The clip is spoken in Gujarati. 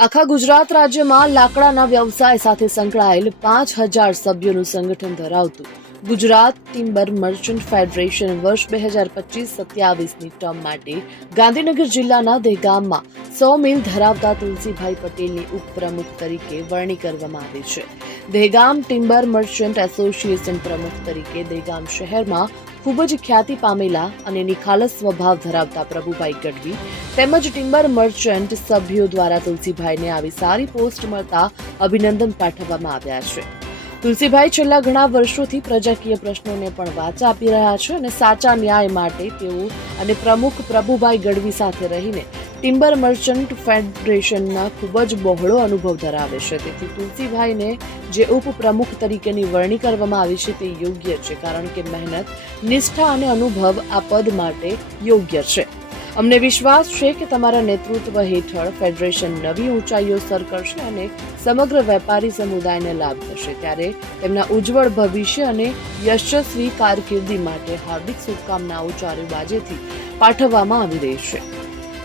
આખા ગુજરાત રાજ્યમાં લાકડાના વ્યવસાય સાથે સંકળાયેલ પાંચ હજાર સભ્યોનું સંગઠન ધરાવતું ગુજરાત ટિમ્બર મર્ચન્ટ ફેડરેશન વર્ષ બે હજાર પચીસ સત્યાવીસની ટર્મ માટે ગાંધીનગર જિલ્લાના દહેગામમાં સો મિલ ધરાવતા તુલસીભાઈ પટેલની ઉપપ્રમુખ તરીકે વરણી કરવામાં આવી છે. દહેગામ ટિમ્બર મર્ચન્ટ એસોસિએશન પ્રમુખ તરીકે દહેગામ શહેરમાં ખૂબ જ ખ્યાતિ પામેલા અને નિખાલસ સ્વભાવ ધરાવતા પ્રભુભાઈ ગઢવી તેમજ ટિમ્બર મર્ચન્ટ સભ્યો દ્વારા તુલસીભાઈને આવી સારી પોસ્ટ મળતા અભિનંદન પાઠવવામાં આવ્યા છે. તુલસીભાઈ છેલ્લા ઘણા વર્ષોથી પ્રજાકીય પ્રશ્નોને પણ વાચા આપી રહ્યા છે અને સાચા ન્યાય માટે તેઓ અને પ્રમુખ પ્રભુભાઈ ગઢવી સાથે રહીને ટિમ્બર મર્ચન્ટ ફેડરેશનના ખૂબ જ બહોળો અનુભવ ધરાવે છે. તેથી તુલસીભાઈને જે ઉપપ્રમુખ તરીકેની વરણી કરવામાં આવી છે તે યોગ્ય છે, કારણ કે મહેનત, નિષ્ઠા અને અનુભવ આ પદ માટે યોગ્ય છે. અમને વિશ્વાસ છે કે તમારા નેતૃત્વ હેઠળ ફેડરેશન નવી ઊંચાઈઓ સર કરશે અને સમગ્ર વેપારી સમુદાયને લાભ થશે. ત્યારે તેમના ઉજ્જવળ ભવિષ્ય અને યશસ્વી કારકિર્દી માટે હાર્દિક શુભકામનાઓ ચારે બાજેથી પાઠવવામાં આવી રહી છે.